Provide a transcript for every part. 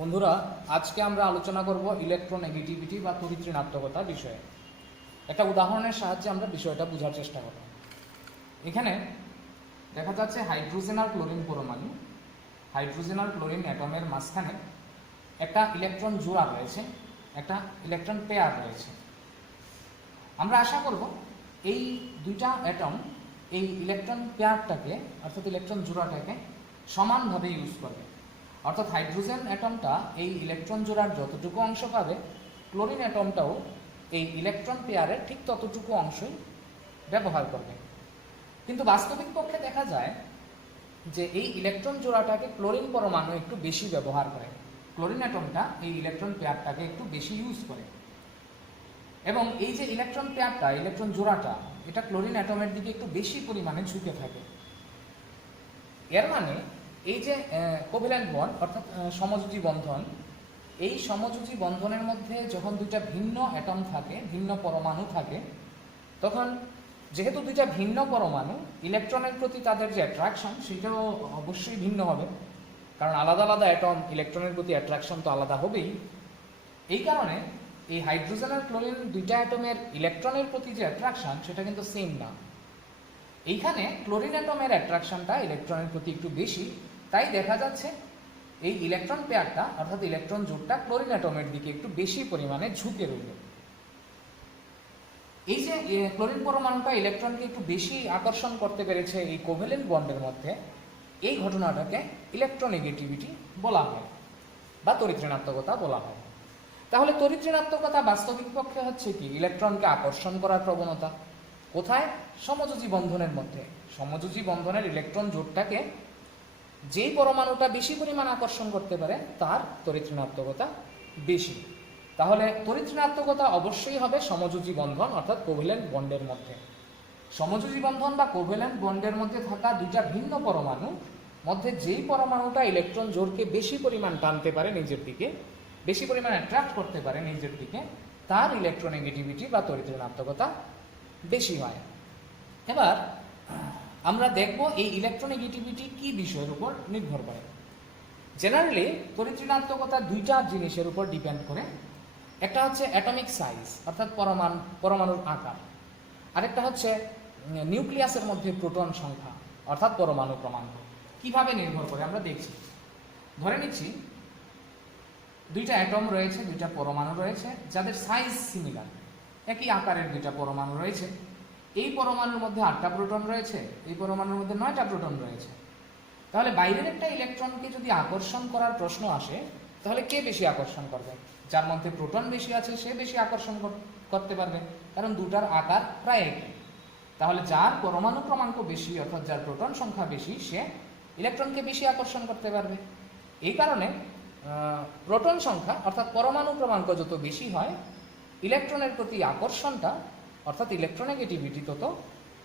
বন্ধুরা, আজকে আমরা আলোচনা করব ইলেকট্রোনেগেটিভিটি বা তড়িৎ ঋণাত্মকতা বিষয়ে। একটা উদাহরণের সাহায্যে আমরা বিষয়টা বোঝার চেষ্টা করব। এখানে দেখা যাচ্ছে হাইড্রোজেন আর ক্লোরিন পরমাণু, হাইড্রোজেন আর ক্লোরিন অ্যাটমের মাঝখানে একটা ইলেকট্রন জোড়া রয়েছে, একটা ইলেকট্রন পেয়ার রয়েছে। আমরা আশা করব এই দুইটা অ্যাটম এই ইলেকট্রন পেয়ারটাকে অর্থাৎ ইলেকট্রন জোড়াটাকে সমানভাবে ইউজ করবে। অর্থাৎ হাইড্রোজেন অ্যাটমটা এই ইলেকট্রন জোড়ার যতটুকু অংশ পাবে, ক্লোরিন অ্যাটমটাও এই ইলেকট্রন পেয়ারের ঠিক ততটুকু অংশই ব্যবহার করবে। কিন্তু বাস্তবিক পক্ষে দেখা যায় যে এই ইলেকট্রন জোড়াটাকে ক্লোরিন পরমাণু একটু বেশি ব্যবহার করে, ক্লোরিন অ্যাটমটা এই ইলেকট্রন পেয়ারটাকে একটু বেশি ইউজ করে। এবং এই যে ইলেকট্রন পেয়ারটা, ইলেকট্রন জোড়াটা, এটা ক্লোরিন অ্যাটমের দিকে একটু বেশি পরিমাণে ঝুঁকে থাকে। এর মানে এই যে কোভ্যালেন্ট বন্ড অর্থাৎ সমযোজী বন্ধন, এই সমযোজী বন্ধনের মধ্যে যখন দুইটা ভিন্ন অ্যাটম থাকে, ভিন্ন পরমাণু থাকে, তখন যেহেতু দুইটা ভিন্ন পরমাণু, ইলেকট্রনের প্রতি তাদের যে অ্যাট্রাকশন সেটাও অবশ্যই ভিন্ন হবে, কারণ আলাদা আলাদা অ্যাটম ইলেকট্রনের প্রতি অ্যাট্রাকশন তো আলাদা হবেই। এই কারণে এই হাইড্রোজেন আর ক্লোরিন দুইটা অ্যাটমের ইলেকট্রনের প্রতি যে অ্যাট্রাকশন সেটা কিন্তু সেম না। এইখানে ক্লোরিন অ্যাটমের অ্যাট্রাকশনটা ইলেকট্রনের প্রতি একটু বেশি, তাই দেখা যাচ্ছে এই ইলেকট্রন পেয়ারটা অর্থাৎ ইলেকট্রন জোটটা ক্লোরিন অ্যাটমের দিকে একটু বেশি পরিমাণে ঝুঁকে রইল। এই যে ক্লোরিন পরমাণুটা ইলেকট্রনকে একটু বেশি আকর্ষণ করতে পেরেছে এই কোভ্যালেন্ট বন্ডের মধ্যে, এই ঘটনাটাকে ইলেকট্রোনেগেটিভিটি বলা হয় বা তড়িৎ ঋণাত্মকতা বলা হয়। তাহলে তড়িৎ ঋণাত্মকতা বাস্তবিক পক্ষে হচ্ছে কি? ইলেকট্রনকে আকর্ষণ করার প্রবণতা। কোথায়? সমযোজী বন্ধনের মধ্যে। সমযোজী বন্ধনের ইলেকট্রন জোটটাকে যেই পরমাণুটা বেশি পরিমাণ আকর্ষণ করতে পারে তার তড়িৎ ঋণাত্মকতা বেশি। তাহলে তড়িৎ ঋণাত্মকতা অবশ্যই হবে সমযোজী বন্ধন অর্থাৎ কোভ্যালেন্ট বন্ডের মধ্যে। সমযোজী বন্ধন বা কোভ্যালেন্ট বন্ডের মধ্যে থাকা দুইটা ভিন্ন পরমাণু মধ্যে যেই পরমাণুটা ইলেকট্রন জোড়কে বেশি পরিমাণ টানতে পারে নিজের দিকে, বেশি পরিমাণ অ্যাট্রাক্ট করতে পারে নিজের দিকে, তার ইলেকট্রোনেগেটিভিটি বা তড়িৎ ঋণাত্মকতা বেশি হয়। এবার আমরা দেখব এই ইলেকট্রোনেগেটিভিটি কি বিষয়ের উপর নির্ভর করে। জেনারেলি তড়িৎ ঋণাত্মকতা দুইটা জিনিসের উপর ডিপেন্ড করে। একটা হচ্ছে অ্যাটমিক সাইজ অর্থাৎ পরমাণুর আকার, আরেকটা হচ্ছে নিউক্লিয়াসের মধ্যে প্রোটন সংখ্যা অর্থাৎ পরমাণু ক্রমাঙ্ক। কিভাবে নির্ভর করে আমরা দেখছি। ধরে নিচ্ছি দুইটা অ্যাটম রয়েছে, দুইটা পরমাণু রয়েছে যাদের সাইজ সিমিলার, একই আকারের দুইটা পরমাণু রয়েছে। এই পরমাণুর মধ্যে 8টা প্রোটন রয়েছে, এই পরমাণুর মধ্যে 9টা প্রোটন রয়েছে। তাহলে বাইরের একটা ইলেকট্রনকে যদি আকর্ষণ করার প্রশ্ন আসে, তাহলে কে বেশি আকর্ষণ করবে? যার মধ্যে প্রোটন বেশি আছে সে বেশি আকর্ষণ করতে পারবে, কারণ দুটার আকার প্রায় একই। তাহলে যার পরমাণু ক্রমাঙ্ক বেশি অর্থাৎ যার প্রোটন সংখ্যা বেশি সে ইলেকট্রনকে বেশি আকর্ষণ করতে পারবে। এই কারণে প্রোটন সংখ্যা অর্থাৎ পরমাণু ক্রমাঙ্ক যত বেশি হয়, ইলেকট্রনের প্রতি আকর্ষণটা অর্থাৎ ইলেকট্রোনেগেটিভিটি তত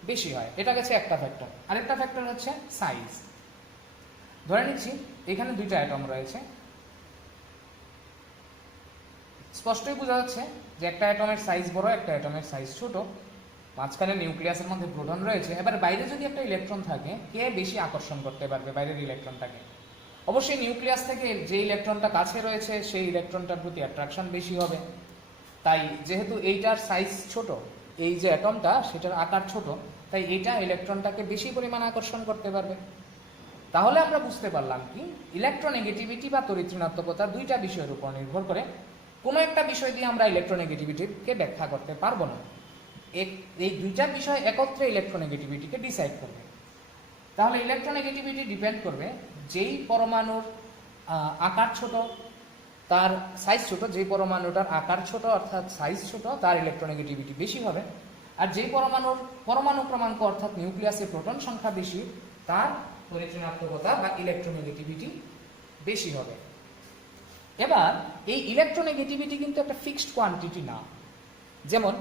বেশি হয়। এটা গেছে একটা ফ্যাক্টর। আরেকটা ফ্যাক্টর হচ্ছে সাইজ। ধরে নিচ্ছি এখানে দুইটা অ্যাটম রয়েছে, স্পষ্টই বোঝা যাচ্ছে যে একটা অ্যাটমের সাইজ বড়, একটা অ্যাটমের সাইজ ছোট। মাঝখানে নিউক্লিয়াসের মধ্যে প্রোটন রয়েছে। এবার বাইরে যদি একটা ইলেকট্রন থাকে, কে বেশি আকর্ষণ করতে পারবে বাইরের ইলেকট্রনটাকে? অবশ্যই নিউক্লিয়াস থেকে যে ইলেকট্রনটা কাছে রয়েছে সেই ইলেকট্রনটার প্রতি অ্যাট্রাকশন বেশি হবে। তাই যেহেতু এইটার সাইজ ছোট, এই যে অ্যাটমটা সেটার আকার ছোট, তাই এটা ইলেকট্রনটাকে বেশি পরিমাণ আকর্ষণ করতে পারবে। তাহলে আমরা বুঝতে পারলাম কি, ইলেকট্রোনেগেটিভিটি বা তড়িৎ ঋণাত্মকতা দুইটা বিষয়ের উপর নির্ভর করে। কোনো একটা বিষয় দিয়ে আমরা ইলেকট্রোনেগেটিভিটিকে ব্যাখ্যা করতে পারবো না। এই দুইটা বিষয় একত্রে ইলেকট্রোনেগেটিভিটিকে ডিসাইড করবে। তাহলে ইলেকট্রোনেগেটিভিটি ডিপেন্ড করবে যেই পরমাণুর আকার ছোট, তার সাইজ ছোট, যেই পরমাণুটার আকার ছোট অর্থাৎ সাইজ ছোট তার ইলেকট্রোনেগেটিভিটি বেশি হবে। আর যেই পরমাণু ক্রমাঙ্ক অর্থাৎ নিউক্লিয়াসে প্রোটন সংখ্যা বেশি, তার তড়িৎ ঋণাত্মকতা বা ইলেকট্রোনেগেটিভিটি বেশি হবে। এবার এই ইলেকট্রোনেগেটিভিটি কিন্তু একটা ফিক্সড কোয়ান্টিটি না। যেমন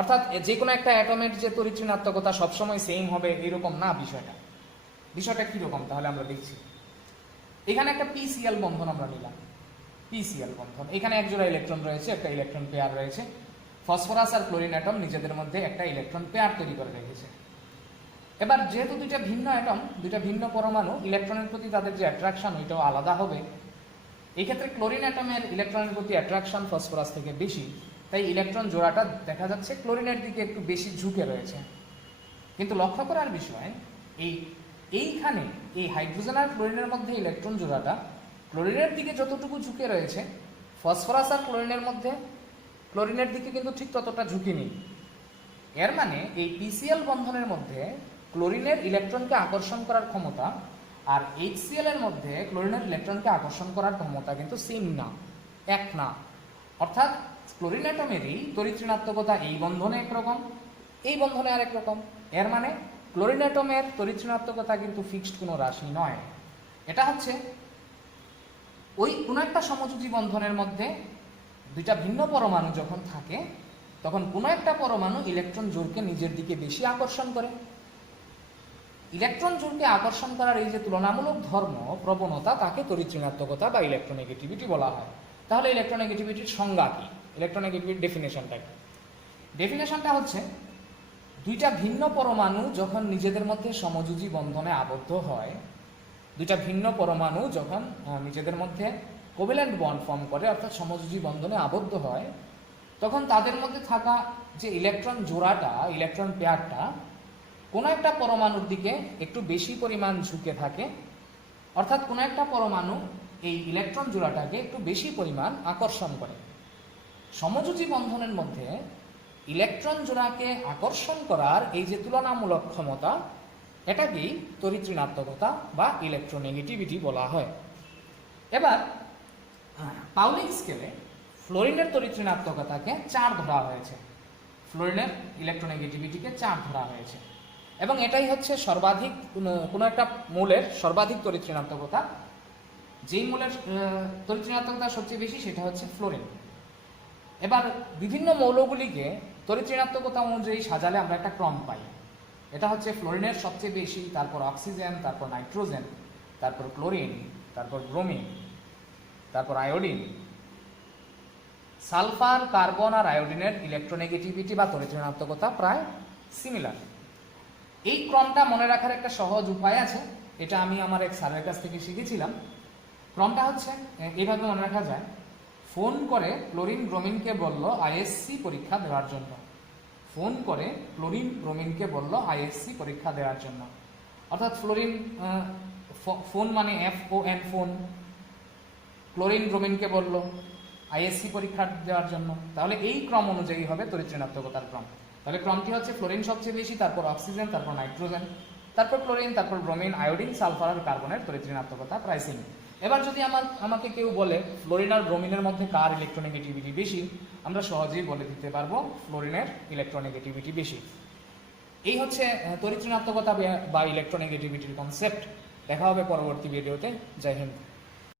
অর্থাৎ যে কোনো একটা অ্যাটমের যে তড়িৎ ঋণাত্মকতা সবসময় সেম হবে এরকম না। বিষয়টা কীরকম তাহলে আমরা দেখছি। এখানে একটা পিসিএল বন্ধন আমরা নিলাম, পিসিএল বন্ধন। এখানে একজোড়া ইলেকট্রন রয়েছে, একটা ইলেকট্রন পেয়ার রয়েছে। ফসফরাস আর ক্লোরিন অ্যাটম নিজেদের মধ্যে একটা ইলেকট্রন পেয়ার তৈরি করে রেখেছে। এবার যেহেতু দুইটা ভিন্ন অ্যাটম, দুইটা ভিন্ন পরমাণু, ইলেকট্রনের প্রতি তাদের যে অ্যাট্রাকশন ওইটাও আলাদা হবে। এই ক্ষেত্রে ক্লোরিন অ্যাটমের ইলেকট্রনের প্রতি অ্যাট্রাকশন ফসফরাস থেকে বেশি, তাই ইলেকট্রন জোড়াটা দেখা যাচ্ছে ক্লোরিনের দিকে একটু বেশি ঝুঁকে রয়েছে। কিন্তু লক্ষ্য করার বিষয়, এইখানে এই হাইড্রোজেন আর ক্লোরিনের মধ্যে ইলেকট্রন জোড়াটা ক্লোরিনের দিকে যতটুকু ঝুঁকে রয়েছে, ফসফরাস আর ক্লোরিনের মধ্যে ক্লোরিনের দিকে কিন্তু ঠিক ততটা ঝুঁকি নেই। এর মানে এই পিসিএল বন্ধনের মধ্যে ক্লোরিনের ইলেকট্রনকে আকর্ষণ করার ক্ষমতা আর এইচসিএল এর মধ্যে ক্লোরিনের ইলেকট্রনকে আকর্ষণ করার ক্ষমতা কিন্তু সেম না, এক না। অর্থাৎ ক্লোরিন অ্যাটমেরই তড়িৎ ঋণাত্মকতা এই বন্ধনে একরকম, এই বন্ধনে আরেক রকম। এর মানে ক্লোরিন অ্যাটমের তড়িৎ ঋণাত্মকতা কিন্তু ফিক্সড কোনো রাশি নয়। এটা হচ্ছে ওই কোনো একটা সমযোজী বন্ধনের মধ্যে দুইটা ভিন্ন পরমাণু যখন থাকে, তখন কোনো একটা পরমাণু ইলেকট্রন জোড়কে নিজের দিকে বেশি আকর্ষণ করে। ইলেকট্রন জোড়কে আকর্ষণ করার এই যে তুলনামূলক ধর্ম প্রবণতা, তাকে তড়িৎ ঋণাত্মকতা বা ইলেকট্রোনেগেটিভিটি বলা হয়। তাহলে ইলেকট্রোনেগেটিভিটির সংজ্ঞা কি? ইলেকট্রোনেগেটিভিটির ডেফিনেশনটা কি? ডেফিনেশনটা হচ্ছে, দুইটা ভিন্ন পরমাণু যখন নিজেদের মধ্যে সমযোজী বন্ধনে আবদ্ধ হয়, দুইটা ভিন্ন পরমাণু যখন নিজেদের মধ্যে কোভ্যালেন্ট বন্ড ফর্ম করে, অর্থাৎ সমযোজী বন্ধনে আবদ্ধ হয়, তখন তাদের মধ্যে থাকা যে ইলেকট্রন জোড়াটা, ইলেকট্রন পেয়ারটা কোনো একটা পরমাণুর দিকে একটু বেশি পরিমাণ ঝুঁকে থাকে। অর্থাৎ কোনো একটা পরমাণু এই ইলেকট্রন জোড়াটাকে একটু বেশি পরিমাণ আকর্ষণ করে। সমযোজী বন্ধনের মধ্যে ইলেকট্রন জোড়াকে আকর্ষণ করার এই যে তুলনামূলক ক্ষমতা, এটাকেই তড়িৎ ঋণাত্মকতা বা ইলেকট্রোনেগেটিভিটি বলা হয়। এবার পাউলিং স্কেলে ফ্লোরিনের তড়িৎ ঋণাত্মকতাকে 4 ধরা হয়েছে, ফ্লোরিনের ইলেকট্রোনেগেটিভিটিকে 4 ধরা হয়েছে, এবং এটাই হচ্ছে সর্বাধিক কোনো একটা মূলের সর্বাধিক তড়িৎ ঋণাত্মকতা। যেই মূলের তড়িৎ ঋণাত্মকতা সবচেয়ে বেশি সেটা হচ্ছে ফ্লোরিন। এবার বিভিন্ন মৌলগুলিকে তড়িৎ ঋণাত্মকতা অনুযায়ী সাজালে আমরা একটা ক্রম পাই। এটা হচ্ছে ফ্লোরিনের সবচেয়ে বেশি, তারপর অক্সিজেন, তারপর নাইট্রোজেন, তারপর ক্লোরিন, তারপর ব্রোমিন, তারপর আয়োডিন। সালফার, কার্বন আর আয়োডিনের ইলেকট্রোনেগেটিভিটি বা তড়িৎ ঋণাত্মকতা প্রায় সিমিলার। এই ক্রমটা মনে রাখার একটা সহজ উপায় আছে, এটা আমি আমার এক স্যারের কাছ থেকে শিখেছিলাম। ক্রমটা হচ্ছে এইভাবে মনে রাখা যায়, ফোন করে ক্লোরিন ব্রোমিনকে বলল আইএসসি পরীক্ষা দেওয়ার জন্য। ফোন করে ক্লোরিন ব্রোমিনকে বলল আইএসসি পরীক্ষা দেওয়ার জন্য। অর্থাৎ ফ্লোরিন, ফোন মানে FON, ফোন, ক্লোরিন ব্রোমিনকে বলল আইএসসি পরীক্ষা দেওয়ার জন্য। তাহলে এই ক্রম অনুযায়ী হবে তড়িৎ ঋণাত্মকতার ক্রম। তাহলে ক্রমটি হচ্ছে ফ্লোরিন সবচেয়ে বেশি, তারপর অক্সিজেন, তারপর নাইট্রোজেন, তারপর ক্লোরিন, তারপর ব্রোমিন, আয়োডিন, সালফার আর কার্বনের তড়িৎ ঋণাত্মকতা প্রায় সেম। এবার যদি আমাকে কেউ বলে ফ্লোরিন আর ব্রোমিনের মধ্যে কার ইলেকট্রোনেগেটিভিটি বেশি, আমরা সহজেই বলে দিতে পারবো ফ্লোরিনের ইলেকট্রোনেগেটিভিটি বেশি। এই হচ্ছে তড়িৎ ঋণাত্মকতা বা ইলেকট্রোনেগেটিভিটির কনসেপ্ট। দেখা হবে পরবর্তী ভিডিওতে। জয় হিন্দ।